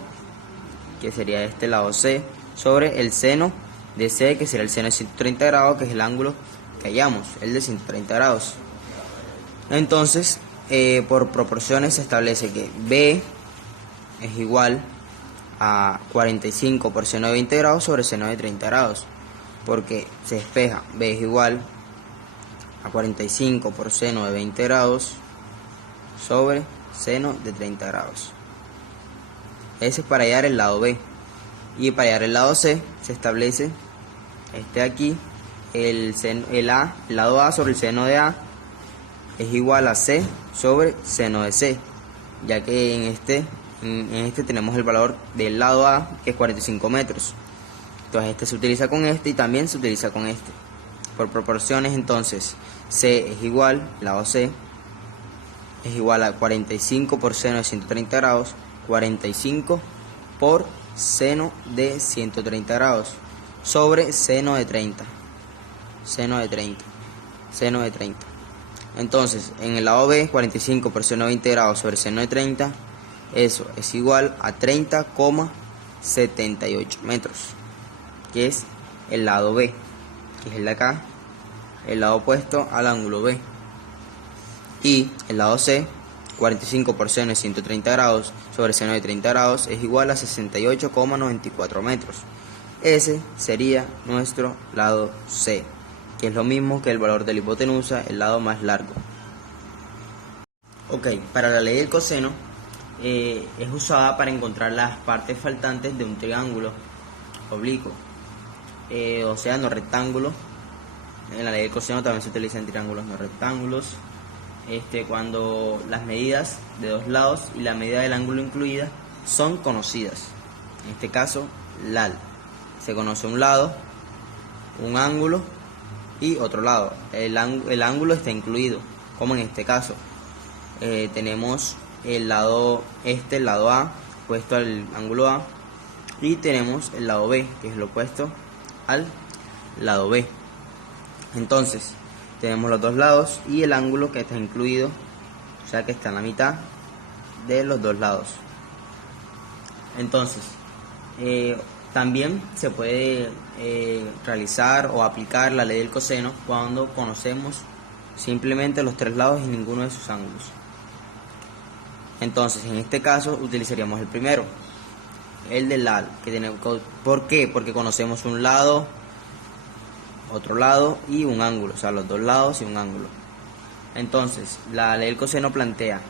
que sería este lado C, sobre el seno de C, que sería el seno de 130 grados, que es el ángulo que hallamos, el de 130 grados. Entonces, por proporciones se establece que B es igual a 45 por seno de 20 grados sobre seno de 30 grados, porque se despeja. B es igual a 45 por seno de 20 grados sobre seno de 30 grados. Ese es para hallar el lado B. Y para hallar el lado C se establece este aquí, el lado A sobre el seno de A es igual a C sobre seno de C, ya que en este tenemos el valor del lado A, que es 45 metros. Entonces este se utiliza con este y también se utiliza con este. Por proporciones, entonces C es igual, lado C es igual a 45 por seno de 130 grados, 45 por seno de 130 grados, sobre seno de 30. Entonces, en el lado B, 45 por seno de 20 grados sobre seno de 30, eso es igual a 30,78 metros, que es el lado B, que es el de acá, el lado opuesto al ángulo B. Y el lado C, 45 por seno de 130 grados sobre seno de 30 grados, es igual a 68,94 metros. Ese sería nuestro lado C, que es lo mismo que el valor de la hipotenusa, el lado más largo. Ok, para la ley del coseno es usada para encontrar las partes faltantes de un triángulo oblicuo, o sea, no rectángulo. En la ley del coseno también se utilizan triángulos no rectángulos. Cuando las medidas de dos lados y la medida del ángulo incluida son conocidas. En este caso, LAL. Se conoce un lado, un ángulo y otro lado. El ángulo está incluido, como en este caso. tenemos el lado el lado A, opuesto al ángulo A, y tenemos el lado B, que es lo opuesto al lado B. Entonces, tenemos los dos lados y el ángulo que está incluido, o sea que está en la mitad de los dos lados. Entonces, también se puede realizar o aplicar la ley del coseno cuando conocemos simplemente los tres lados y ninguno de sus ángulos. Entonces, en este caso utilizaríamos el primero, el del lado que tenemos. ¿Por qué? Porque conocemos un lado, otro lado y un ángulo, o sea, los dos lados y un ángulo. Entonces, la ley del coseno plantea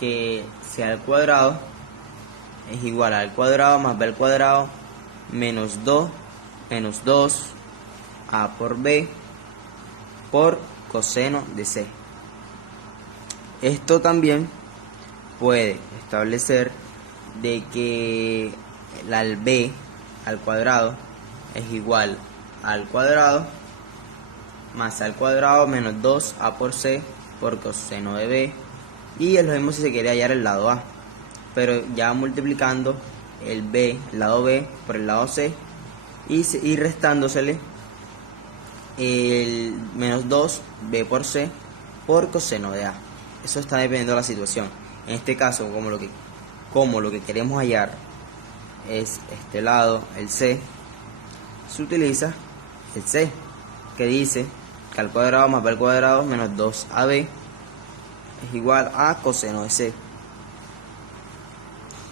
que C al cuadrado es igual a al cuadrado más b al cuadrado menos 2 a por b por coseno de c. Esto también puede establecer de que el b al cuadrado es igual al cuadrado más al cuadrado menos 2a por c por coseno de b, y es lo mismo si se quiere hallar el lado a, pero ya multiplicando el lado b por el lado c y restándosele el menos 2b por c por coseno de a. Eso está dependiendo de la situación. En este caso, como lo que queremos hallar es este lado, el c, se utiliza el c, que dice que al cuadrado más b al cuadrado menos 2ab es igual a coseno de c.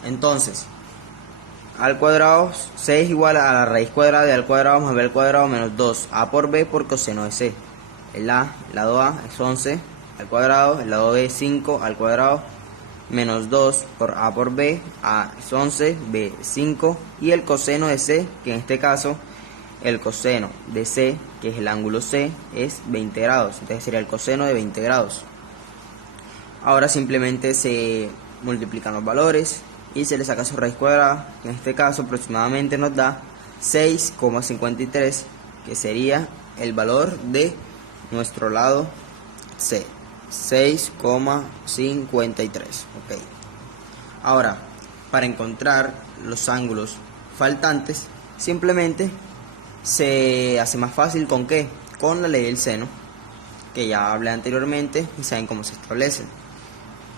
Entonces, al cuadrado, c es igual a la raíz cuadrada de al cuadrado más b al cuadrado menos 2a por b por coseno de c. El lado a es 11 al cuadrado, el lado b 5 al cuadrado menos 2 por a por b, a es 11, b 5, y el coseno de c, que en este caso el coseno de c, que es el ángulo c, es 20 grados, entonces sería el coseno de 20 grados. Ahora simplemente se multiplican los valores y se le saca su raíz cuadrada, que en este caso aproximadamente nos da 6,53, que sería el valor de nuestro lado C, 6,53. Ok. Ahora, para encontrar los ángulos faltantes, simplemente se hace más fácil ¿con qué? Con la ley del seno, que ya hablé anteriormente y saben cómo se establece.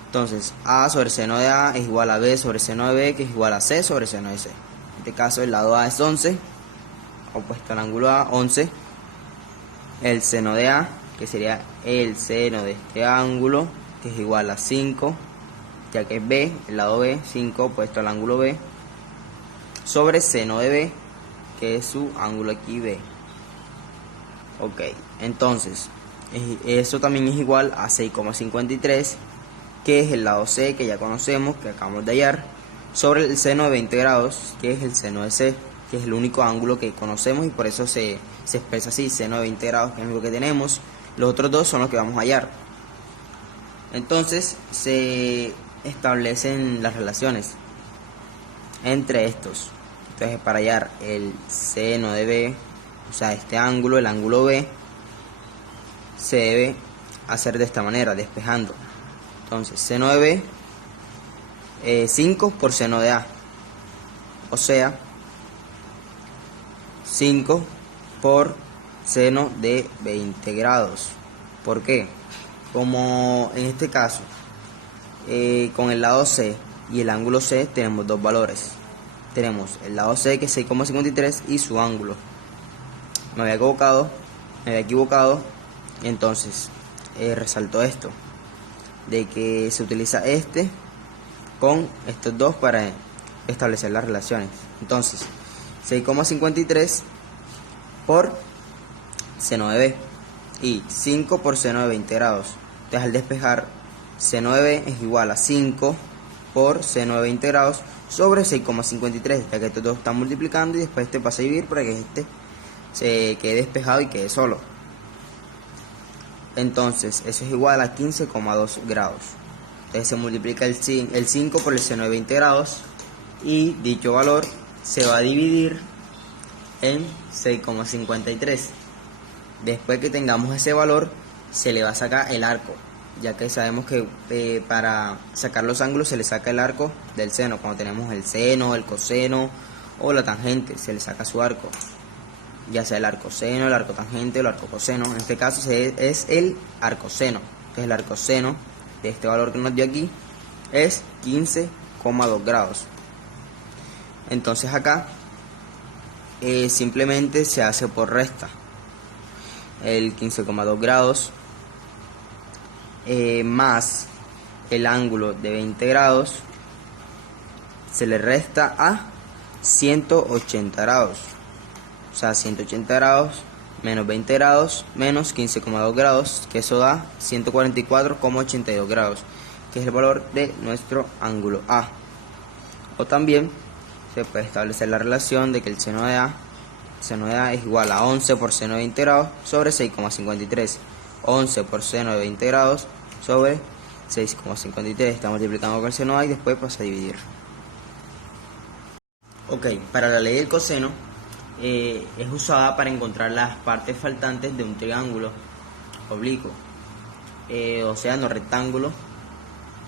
Entonces, a sobre seno de a es igual a b sobre seno de b, que es igual a c sobre seno de c. En este caso el lado a es 11, opuesto al ángulo a, 11. El seno de a, que sería el seno de este ángulo, que es igual a 5, ya que es b, el lado b, 5 opuesto al ángulo b, sobre seno de b, que es su ángulo aquí b. Ok, entonces, eso también es igual a 6,53, que es el lado C, que ya conocemos, que acabamos de hallar, sobre el seno de 20 grados, que es el seno de C, que es el único ángulo que conocemos y por eso se expresa así, seno de 20 grados, que es lo que tenemos. Los otros dos son los que vamos a hallar. Entonces se establecen las relaciones entre estos. Entonces, para hallar el seno de B, o sea, este ángulo, el ángulo B, se debe hacer de esta manera, despejando. Entonces, seno de B, 5 por seno de A, o sea, 5 por seno de 20 grados. ¿Por qué? Como en este caso, con el lado C y el ángulo C tenemos dos valores. Tenemos el lado C, que es 6,53, y su ángulo. Me había equivocado, entonces resalto esto, de que se utiliza este con estos dos para establecer las relaciones. Entonces, 6,53 por seno de B y 5 por seno de 20 grados. Entonces, al despejar, seno de B es igual a 5 por seno de 20 grados sobre 6,53, ya que estos dos están multiplicando y después este pasa a dividir para que este se quede despejado y quede solo. Entonces, eso es igual a 15,2 grados. Entonces se multiplica el 5 por el seno de 20 grados y dicho valor se va a dividir en 6,53. Después que tengamos ese valor, se le va a sacar el arco. ya que sabemos que para sacar los ángulos se le saca el arco del seno. Cuando tenemos el seno, el coseno o la tangente, se le saca su arco, ya sea el arco seno, el arco tangente o el arco coseno. En este caso es el arcoseno, que es el arcoseno de este valor que nos dio aquí, es 15,2 grados. Entonces acá simplemente se hace por resta. El 15,2 grados más el ángulo de 20 grados se le resta a 180 grados. O sea, 180 grados menos 20 grados menos 15,2 grados, que eso da 144,82 grados, que es el valor de nuestro ángulo A. O también se puede establecer la relación de que el seno de A es igual a 11 por seno de 20 grados sobre 6,53. 11 por seno de 20 grados sobre 6,53. Estamos multiplicando con el seno A y después pasa a dividir. Ok, para la ley del coseno es usada para encontrar las partes faltantes de un triángulo oblicuo, o sea, no rectángulo.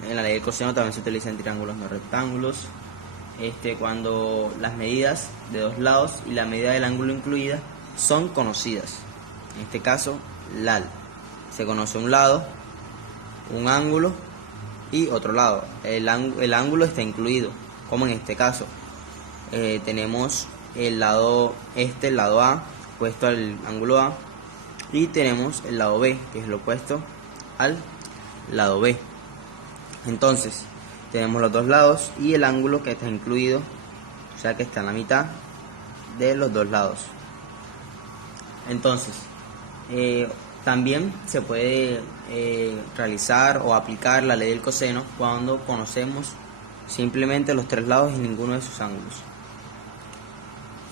En la ley del coseno también se utilizan triángulos no rectángulos. Cuando las medidas de dos lados y la medida del ángulo incluida son conocidas. En este caso, LAL. Se conoce un lado, un ángulo y otro lado. El ángulo está incluido, como en este caso. Tenemos el lado el lado A, opuesto al ángulo A, y tenemos el lado B, que es lo opuesto al lado B. Entonces, tenemos los dos lados y el ángulo que está incluido, o sea que está en la mitad de los dos lados. Entonces, también se puede realizar o aplicar la ley del coseno cuando conocemos simplemente los tres lados y ninguno de sus ángulos.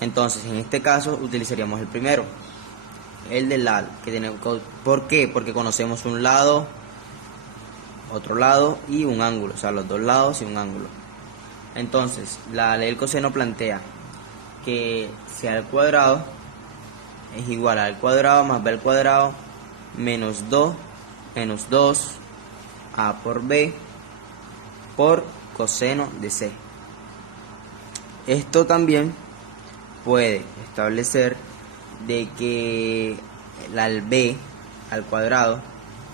Entonces, en este caso utilizaríamos el primero, el del LAL, que tenemos. ¿Por qué? Porque conocemos un lado, otro lado y un ángulo, o sea, los dos lados y un ángulo. Entonces, la ley del coseno plantea que si A al cuadrado es igual a al cuadrado más B al cuadrado menos 2 A por B por coseno de C. Esto también puede establecer de que el B al cuadrado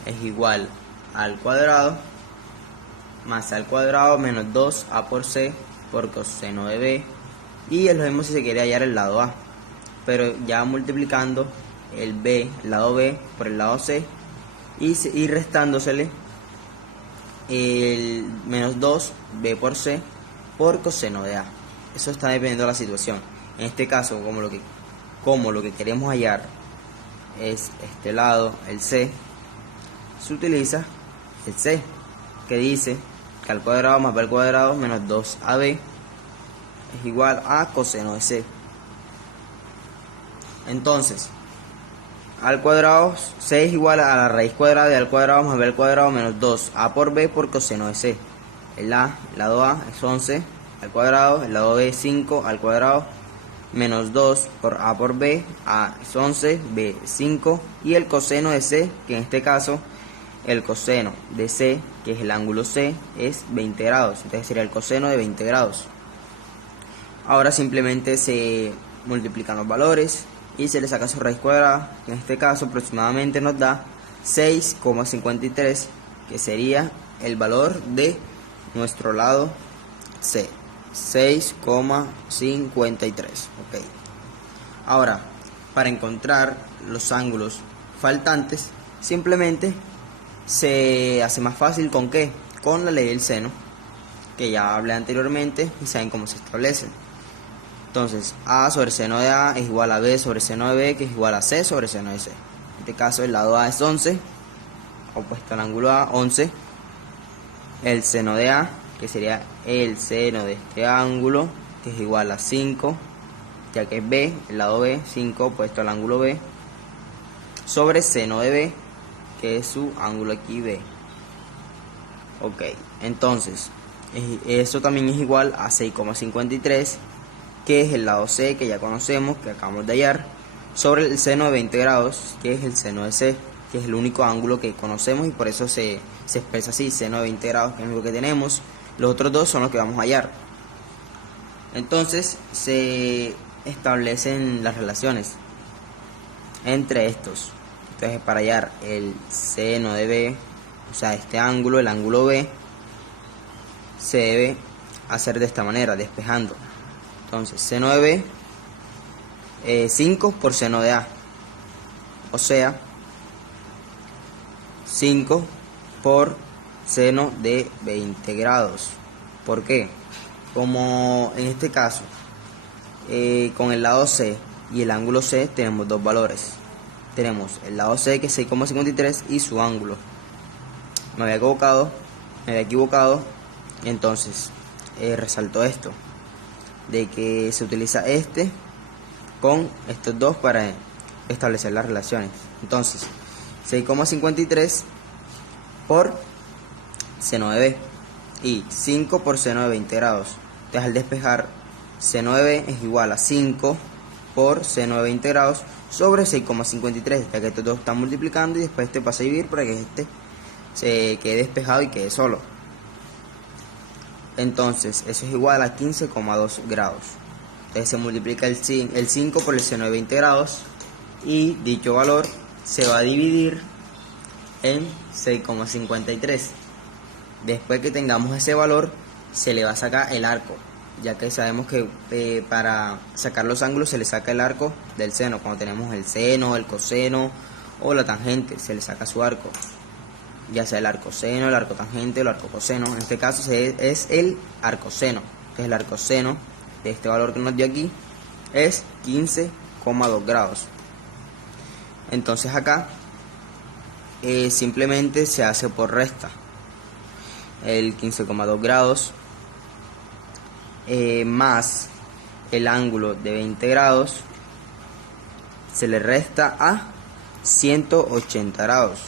es igual al cuadrado más al cuadrado menos 2A por C por coseno de B, y es lo mismo si se quiere hallar el lado A, pero ya multiplicando el lado B por el lado C y restándosele el menos 2B por C por coseno de A. Eso está dependiendo de la situación. En este caso, como lo que queremos hallar es este lado, el C, se utiliza el C, que dice que al cuadrado más B al cuadrado menos 2AB es igual a coseno de C. Entonces, al cuadrado, C es igual a la raíz cuadrada de al cuadrado más B al cuadrado menos 2A por B por coseno de C. El lado A es 11 al cuadrado, el lado B es 5 al cuadrado menos 2 por A por B, A es 11, B es 5, y el coseno de C, que en este caso el coseno de C, que es el ángulo C, es 20 grados, entonces sería el coseno de 20 grados. Ahora simplemente se multiplican los valores y se le saca su raíz cuadrada, que en este caso aproximadamente nos da 6,53, que sería el valor de nuestro lado C. 6,53. Ok. Ahora, para encontrar los ángulos faltantes, simplemente se hace más fácil ¿con qué? Con la ley del seno, que ya hablé anteriormente y saben cómo se establecen. Entonces, A sobre seno de A es igual a B sobre seno de B, que es igual a C sobre seno de C. En este caso, el lado A es 11, opuesto al ángulo A, 11. El seno de A, que sería el seno de este ángulo, que es igual a 5, ya que es B, el lado B, 5 opuesto al ángulo B, sobre seno de B, que es su ángulo aquí B. Ok, entonces, eso también es igual a 6,53, que es el lado C, que ya conocemos, que acabamos de hallar, sobre el seno de 20 grados, que es el seno de C. que es el único ángulo que conocemos y por eso se expresa así, seno de 20 grados, que es lo que tenemos. Los otros dos son los que vamos a hallar. Entonces se establecen las relaciones entre estos. Entonces, para hallar el seno de B, o sea, este ángulo, el ángulo B, se debe hacer de esta manera, despejando. Entonces, seno de B, 5 por seno de A, o sea, 5 por seno de 20 grados. ¿Por qué? Como en este caso, con el lado C y el ángulo C tenemos dos valores. Tenemos el lado C, que es 6,53, y su ángulo. Me había equivocado, entonces resalto esto, de que se utiliza este con estos dos para establecer las relaciones. Entonces, 6,53 por seno de B y 5 por seno de 20 grados. Entonces, al despejar, seno de B es igual a 5 por seno de 20 grados sobre 6,53, ya que estos dos están multiplicando y después este pasa a dividir para que este se quede despejado y quede solo. Entonces, eso es igual a 15,2 grados. Entonces se multiplica el 5 por el seno de 20 grados y dicho valor se va a dividir en 6,53. Después que tengamos ese valor, se le va a sacar el arco, ya que sabemos que para sacar los ángulos se le saca el arco del seno. Cuando tenemos el seno, el coseno o la tangente, se le saca su arco, ya sea el arco seno, el arco tangente o el arco coseno. En este caso es el arcoseno. Entonces el arcoseno de este valor que nos dio aquí es 15,2 grados. Entonces acá simplemente se hace por resta. El 15,2 grados más el ángulo de 20 grados se le resta a 180 grados.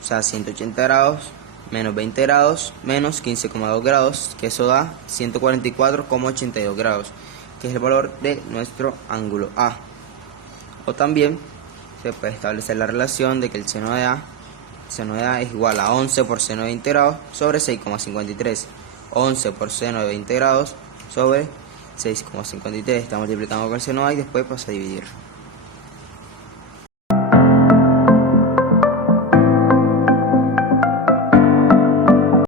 O sea, 180 grados menos 20 grados menos 15,2 grados, que eso da 144,82 grados, que es el valor de nuestro ángulo A. O también se puede establecer la relación de que el seno de A es igual a 11 por seno de 20 grados sobre 6,53. 11 por seno de 20 grados sobre 6,53. Está multiplicando con el seno A y después pasa a dividir.